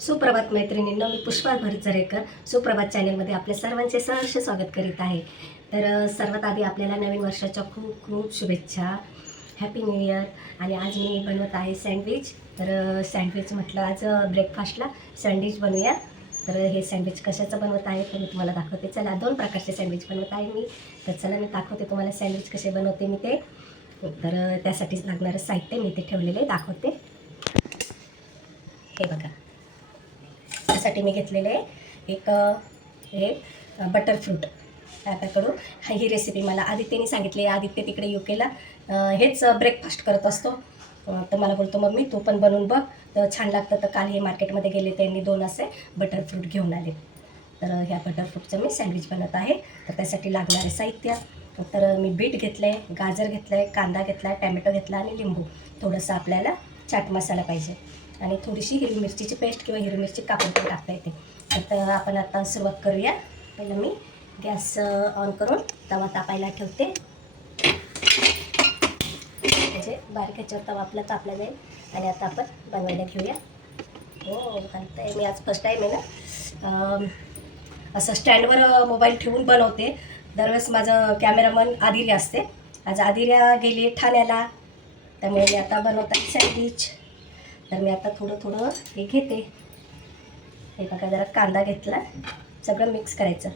सुप्रभात मैत्रिणींनो, मी पुष्पा भरचरेकर सुप्रभात चॅनलमध्ये आपल्या सर्वांचे सहर्ष स्वागत करीत आहे. तर सर्वात आधी आपल्याला नवीन वर्षाच्या खूप खूप शुभेच्छा. Happy new year. आणि आज मी बनवत आहे सँडविच. तर सँडविच म्हटलं आज ब्रेकफास्टला सँडविच बनवूया. तर हे सँडविच कशाचं बनवत आहे तर मी तुम्हाला दाखवते. चला, 2 प्रकारचे सँडविच बनवत आहे मी. तर चला मी दाखवते तुम्हाला सँडविच कसे बनवते मी ते. तर त्यासाठी लागणारं साहित्य मी ते ठेवलेले दाखवते. हे बघा, त्यासाठी मी घेतलेले एक हे बटर फ्रूट त्याच्याकडून. ही रेसिपी मला आदित्यने सांगितली. आदित्य तिकडे युकेला हेच ब्रेकफास्ट करत असतो. तर मला बोलतो, मम्मी तू पण बनवून बघ, तर छान लागतं. तर काल हे मार्केटमध्ये गेले, त्यांनी 2 असे बटर फ्रूट घेऊन आले. तर ह्या बटर फ्रूटचं मी सँडविच बनवत आहे. तर त्यासाठी लागणारे साहित्य, तर मी बीट घेतलं आहे, गाजर घेतलं आहे, कांदा घेतला आहे, टॅमॅटो घेतला आणि लिंबू. थोडंसं आपल्याला चाट मसाला पाहिजे आणि थोडीशी हिरवी मिरचीची पेस्ट किंवा हिरवी मिरची कापून पण टाकता येते. तर आपण आता सुरुवात करूया. पहिलं मी गॅस ऑन करून तवा तापायला ठेवते. म्हणजे बारीक ह्याच्यावर तवा आपला तापला जाईल. आणि आता आपण बनवायला घेऊया. हो, घालते मी आज फर्स्ट टाईम आहे ना असं स्टँडवर मोबाईल ठेवून बनवते. दरवेळेस माझं कॅमेरामन आदिर्या असते. आज आदिर्या गेली ठाण्याला, त्यामुळे मी आता बनवते सँडविच. तर मी आता थोडं थोडं हे घेते. हे बघा, जरा कांदा घेतला, सगळं मिक्स करायचं.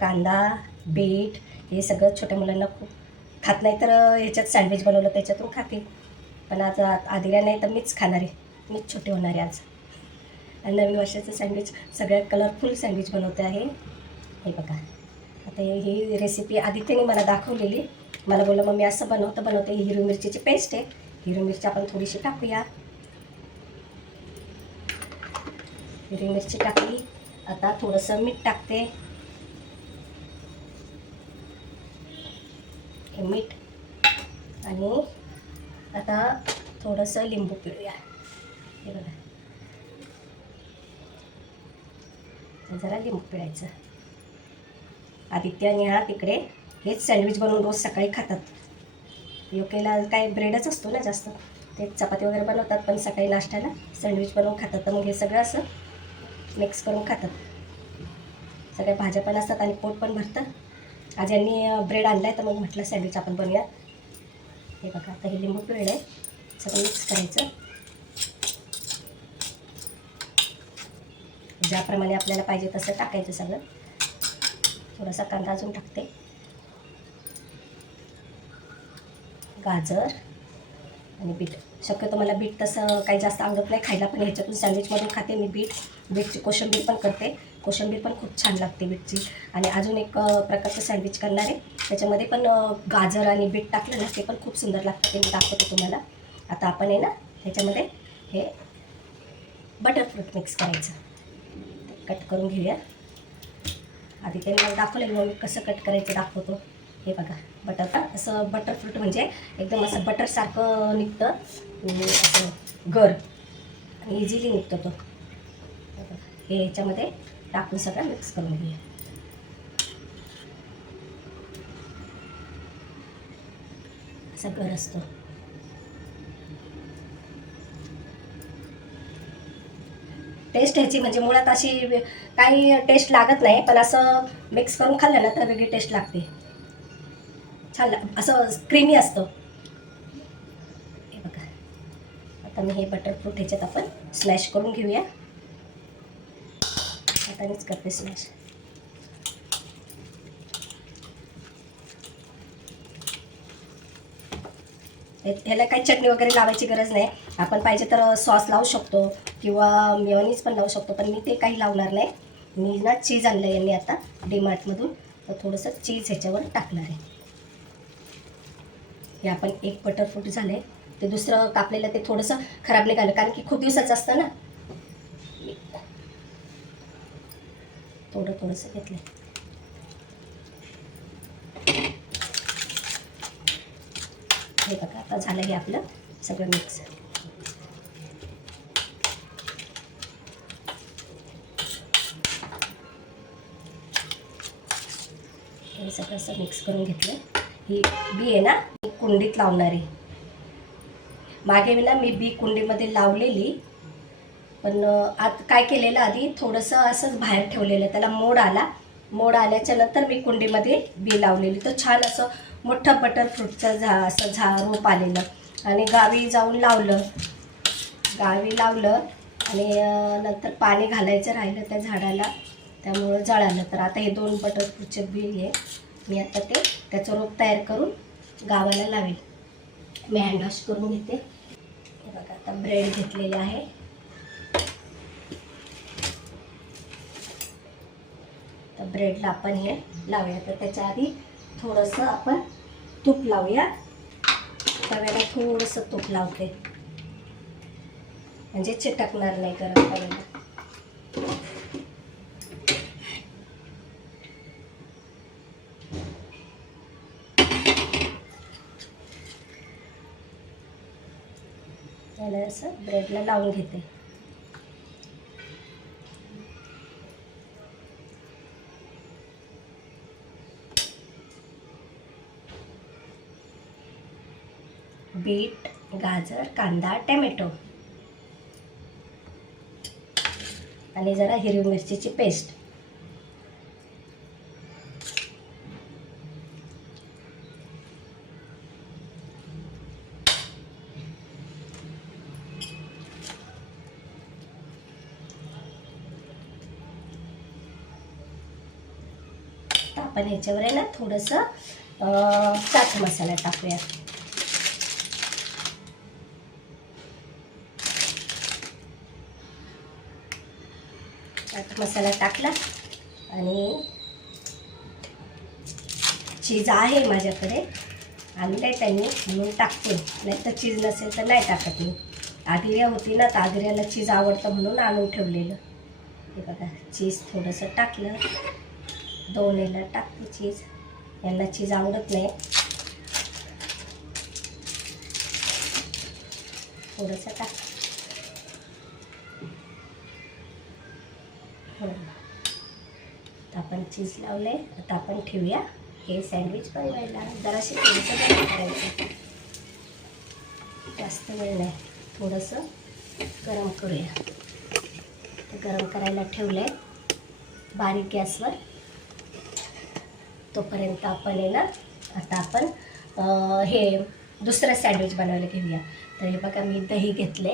कांदा, बीट हे सगळं छोट्या मुलांना खूप खात नाही, तर ह्याच्यात सँडविच बनवलं त्याच्यातून खाते. पण आज आदिरा नाही तर मीच खाणार आहे, मीच छोटे होणार आहे आज. आणि नवीन वर्षाचं सँडविच सगळ्यात कलरफुल सँडविच बनवते आहे. हे बघा, आता ही रेसिपी आदित्यने मला दाखवलेली. मला बोललं, मग मी असं बनवते. ही हिरवी मिरचीची पेस्ट आहे. हिरवी मिरची आपण थोडीशी टाकूया. हिरवी मिरची टाकली. आता थोडंसं मीठ टाकते. हे मीठ. आणि आता थोडंसं लिंबू पिळूया. हे बघा, जरा लिंबू पिळायचं. आदित्य आणि हा तिकडे हेच सँडविच बनवून रोज सकाळी खातात. युकेला काय ब्रेडच असतो ना जास्त, ते चपाती वगैरे बनवतात, पण सकाळी नाश्त्याला सँडविच बनवून खातात. तर मग हे सगळं असं मिक्स करून खातात. सगळ्या भाज्या पण असतात आणि पोट पण भरतं. आज यांनी ब्रेड आणला आहे, तर मग म्हटलं सँडविच आपण बनवूया. हे बघा, आता हे लिंबू पिळलं आहे, सगळं मिक्स करायचं. ज्याप्रमाणे आपल्याला पाहिजे तसं टाकायचं सगळं. थोडासा कांदा अजून टाकते. गाजर आणि बीट. शक्यतो मला बीट तसं काही जास्त आवडत नाही खायला, पण ह्याच्यातून सँडविचमधून खाते मी बीटची कोशिंबीर पण करते. कोशिंबीर पण खूप छान लागते बीटची. आणि अजून एक प्रकारचं सँडविच करणार आहे, त्याच्यामध्ये पण गाजर आणि बीट टाकलं ना, ते पण खूप सुंदर लागतं. ते मी दाखवते तुम्हाला. आता आपण आहे ना ह्याच्यामध्ये हे बटर फ्रूट मिक्स करायचं. कट करून घेऊया. आधी त्यांनी मला दाखवलं, मग मी कसं कट करायचं दाखवतो. हे बघा, असं बटर फ्रूट म्हणजे एकदम असं बटरसारखं निघतं, असं गर आणि इझिली निघतो तो. हे ह्याच्यामध्ये टाकून सगळं मिक्स करून घेऊया. असा गर असतो. टेस्ट ह्याची म्हणजे मुळात अशी काही टेस्ट लागत नाही, पण असं मिक्स करून खाल्लं ना तर वेगळी टेस्ट लागते. छान असं क्रीमी असतं. हे बघा, आता मी हे बटर फ्रूट ह्याच्यात आपण स्मॅश करून घेऊया. हातानेच करते स्मॅश. ह्याला काही चटणी वगैरे लावायची गरज नाही. आपण पाहिजे तर सॉस लावू शकतो किंवा मेयोनीज पण लावू शकतो, पण मी ते काही लावणार नाही. मी ना चीज आणलं यांनी आता डीमार्टमधून, तर थोडंसं चीज ह्याच्यावर टाकणार आहे. हे आपण एक बटर फ्रूट झालं आहे, ते दुसरं कापलेलं ते थोडंसं खराब निघालं, कारण की खूप दिवसाचं असतं ना. थोडंसं घेतलं. हे बघा, आता झालं हे आपलं सगळं मिक्स. हे सगळं असं मिक्स करून घेतलं. ही बी आहे ना, मी कुंडीत लावणार आहे. मागे ना मी बी कुंडीमध्ये लावलेली, पण आत काय केलेलं, आधी थोडंसं असंच बाहेर ठेवलेलं, त्याला मोड आल्याच्या नंतर मी कुंडीमध्ये बी लावलेली. तर छान असं मोठं बटरफ्रूटचं असं रोप आलेलं. आणि गावी जाऊन लावलं आणि नंतर पाणी घालायचं राहिलं त्या झाडाला, त्यामुळं जळालं. तर आता हे 2 बटरफ्रूटचे बी आहे, मी आता त्याचं रोप तयार करून गावाला लावेल. मी हँडवॉश करून घेते. हे बघा, आता ब्रेड घेतलेले आहे. तर ब्रेडला आपण हे लावूया. तर त्याच्या आधी थोडंसं आपण तूप लावूया. तव्याला थोडंसं तूप लावते, म्हणजे चिटकणार नाही गरम तव्याला. त्याला असं ब्रेडला लावून घेते. बीट, गाजर, कांदा, टोमॅटो आणि जरा हिरवी मिरचीची पेस्ट. आपण ह्याच्यावर आहे ना थोडंसं चाट मसाला टाकूया. चाट मसाला टाकला आणि चीज आहे माझ्याकडे, आणलंय त्यांनी म्हणून टाकते, नाही तर चीज नसेल तर नाही टाकत मी. आदिर्या होती ना, तर आदिर्याला चीज आवडतं म्हणून आणून ठेवलेलं. हे बघा, चीज थोडंसं टाकलं. 2 याला टाकते चीज, यांना चीज आवडत नाही. थोडंसं टाक. आता आपण चीज लावले. आता आपण ठेवूया हे सँडविच बनवायला. जराशी थोडंसं गरम करायचं, जास्त वेळ नाही, थोडंसं गरम करूया. गरम करायला ठेवलं आहे बारीक गॅसवर. तोपर्यंत आपण आहे ना, आता आपण हे दुसरं सँडविच बनवायला घेऊया. तर हे बघा, मी दही घेतले.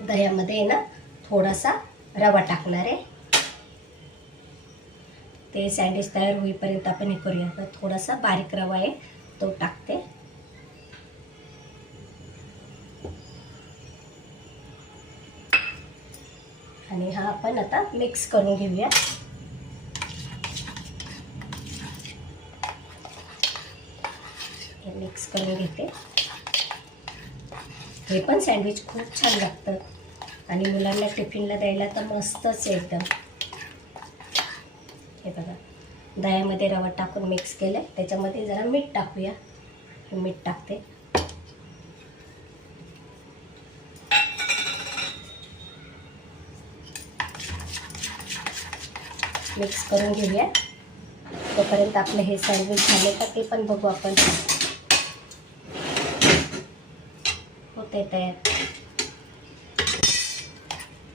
दह्यामध्ये आहे ना थोडासा रवा टाकणार आहे. ते सँडविच तयार होईपर्यंत आपण हे करूया. तर थोडासा बारीक रवा आहे तो टाकते. आणि हा आपण आता मिक्स करून घेऊया. हे मिक्स करून घेते. हे पण सँडविच खूप छान लागतं आणि मुलांना टिफिनला द्यायला तर मस्तच आहे एकदम. हे बघा, दह्यामध्ये रवा टाकून मिक्स केलं. त्याच्यामध्ये जरा मीठ टाकूया. मीठ टाकते. मिक्स करून घेऊया. तोपर्यंत आपलं हे सँडविच झाले का ते पण बघू आपण. होते तयार.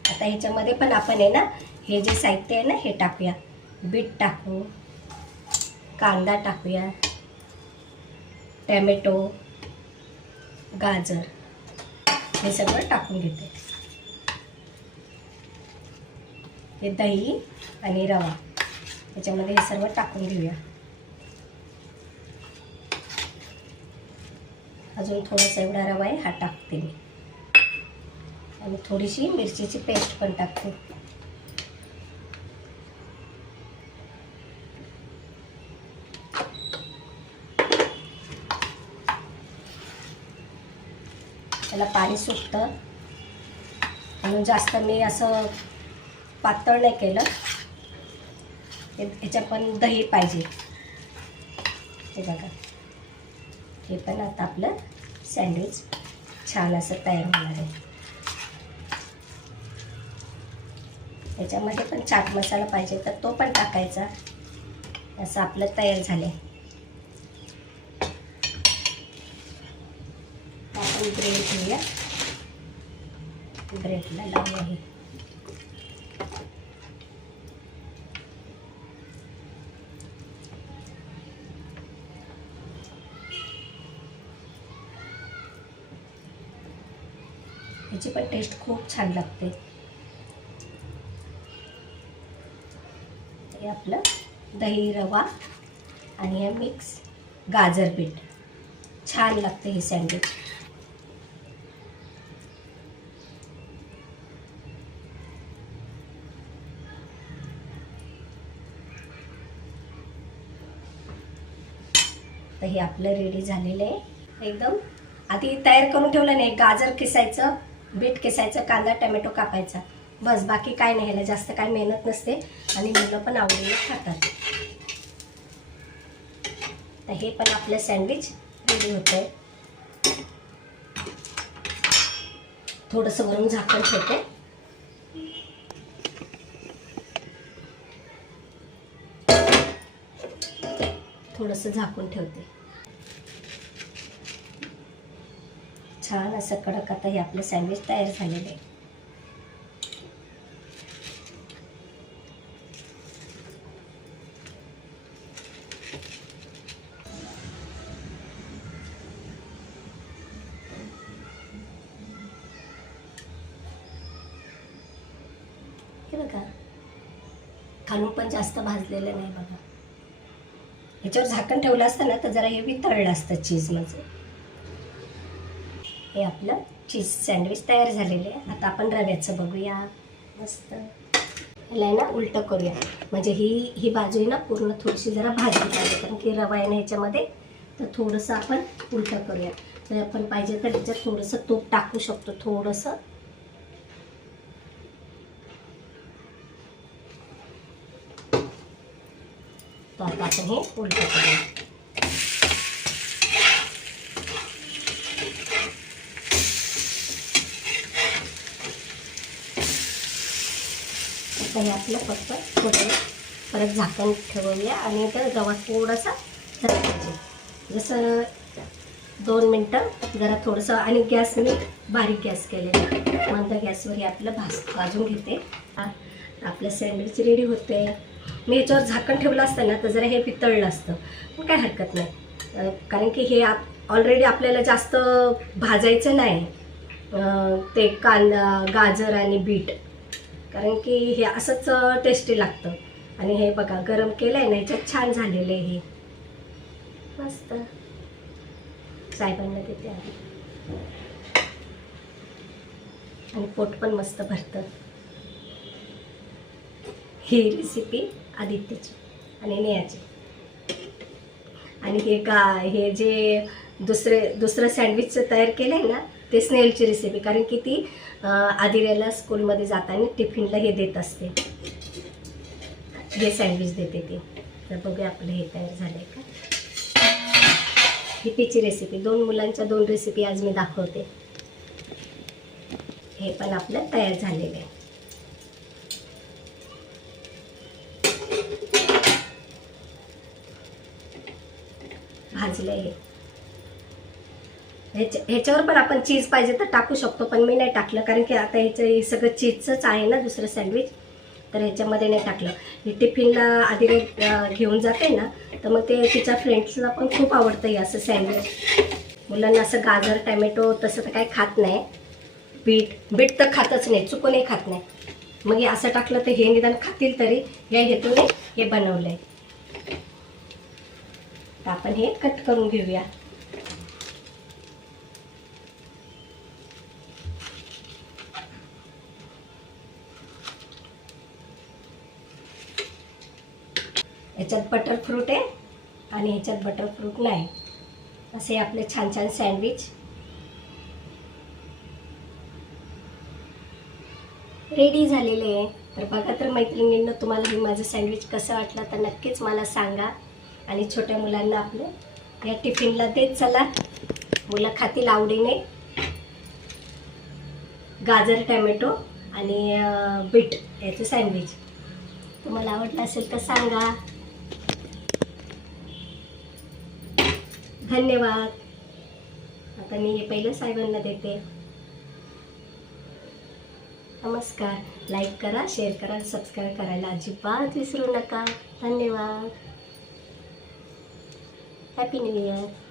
आता ह्याच्यामध्ये पण आपण आहे ना, हे जे साहित्य आहे ना हे टाकूया. बीट टाकू, कांदा टाकूया, टोमॅटो, गाजर, हे सगळं टाकून घेते. हे दही आणि रवा याच्यामध्ये हे सर्व टाकून घेऊया. अजून थोडासा एवढा रवा आहे हा टाकते मी. आणि थोडीशी मिरचीची पेस्ट पण टाकते. त्याला पाणी सुटतं म्हणून जास्त मी असं पातळ नाही केलं. याच्यात पण दही पाहिजे. हे बघा, हे पण आता आपलं सँडविच छान असं तयार होणार आहे. याच्यामध्ये पण चाट मसाला पाहिजे तर तो पण टाकायचा. असं आपलं तयार झालं. आपण ब्रेड घेऊया. ब्रेडला लावूया हे. ह्याची पण टेस्ट खूप छान लागते. हे आपलं दही रवा आणि हे मिक्स गाजर बीट छान लागते हे सँडविच. तर हे आपलं रेडी झालेलं आहे एकदम. आधी तयार करून ठेवलं नाही. गाजर किसायचं, बीट किसायचं, कांदा टमॅटो कापायचा, बस. बाकी काय नाही. ह्याला जास्त काय मेहनत नसते आणि मुलं पण आवडीने खातात. तर हे पण आपलं सँडविच रेडी होतंय. थोडंसं वरून झाकण ठेवते. थोडंसं झाकून ठेवते. छान असं कडक आता हे आपलं सँडविच तयार झालेलं आहे. हे बघा, खालून पण जास्त भाजलेलं नाही बघा. ह्याच्यावर झाकण ठेवलं असतं ना तर जरा हे वितळलं असतं चीजमध्ये. हे आपलं चीज सँडविच तयार झालेलं आहे. आता आपण रव्याचं बघूया. मस्त ह्याला आहे ना उलटं करूया, म्हणजे ही बाजू आहे ना पूर्ण थोडीशी जरा भाजली पाहिजे, कारण की रवा आहे ना ह्याच्यामध्ये. तर थोडंसं आपण उलटं करूया. तर आपण पाहिजे तर ह्याच्यात थोडंसं तूप टाकू शकतो, थोडंसं. तर आता आपण हे उलटं करूया. आता हे आपलं फक्त थोडं परत झाकण ठेवूया आणि तर रवा थोडासा झाला पाहिजे. जसं 2 मिनटं जरा थोडंसं. आणि गॅस मी बारीक गॅस केलेला आहे. मंद गॅसवर हे आपलं भाजून घेते. आपलं सँडविच रेडी होते. मी याच्यावर झाकण ठेवलं असतं ना तर जरा हे पितळलं असतं, पण काय हरकत नाही, कारण की हे ऑलरेडी आपल्याला जास्त भाजायचं नाही ते कांदा गाजर आणि बीट, कारण की हे असंच टेस्टी लागतं. आणि हे बघा गरम केलं आहे ना, ह्याच्यात छान झालेलं आहे हे. मस्त. साहेबांना देते आणि पोट पण मस्त भरतं. ही रेसिपी आदित्यची आणि नेहाची. आणि हे जे दुसरं सँडविच तयार केलं आहे ना ते स्नेहलची रेसिपी, कारण की ती आदिऱ्याला स्कूलमध्ये जाताना टिफिनला हे देत असते, हे सँडविच देते ती. तर बघूया आपलं हे तयार झालं आहे का. ही तिची रेसिपी. 2 मुलांच्या 2 रेसिपी आज मी दाखवते. हे पण आपलं तयार झालेलं आहे. भाजलं आहे. ह्याच्यावर पण आपण चीज पाहिजे तर टाकू शकतो, पण मी नाही टाकलं, कारण की आता हे सगळं चीजचंच आहे ना दुसरं सँडविच, तर ह्याच्यामध्ये नाही टाकलं. हे टिफिनला आधी घेऊन जाते ना, तर मग ते तिच्या फ्रेंड्सला पण खूप आवडतं हे असं सँडविच. मुलांना असं गाजर टॅमॅटो तसं तर काही खात नाही. बीट तर खातच नाही, चुकूनही खात नाही. मग हे असं टाकलं तर हे निदान खातील तरी, या हेतून हे बनवलं आहे. तर आपण हे कट करून घेऊया. ह्याच्यात बटर फ्रूट आहे आणि ह्याच्यात बटर फ्रूट नाही. असे आपले छान छान सँडविच रेडी झालेले आहे. तर बघा तर मैत्रिणींना, तुम्हाला हे माझं सँडविच कसं वाटलं तर नक्कीच मला सांगा. आणि छोट्या मुलांना आपलं या टिफिनला देत चला, मुलं खातील आवडीने. गाजर टॅमॅटो आणि बीट याचं सँडविच तुम्हाला आवडलं असेल तर सांगा. धन्यवाद. आता मी हे पहिलं साहेबांना देते. नमस्कार. लाईक करा, शेअर करा, सबस्क्राईब करायला अजिबात विसरू नका. धन्यवाद. Happy new year.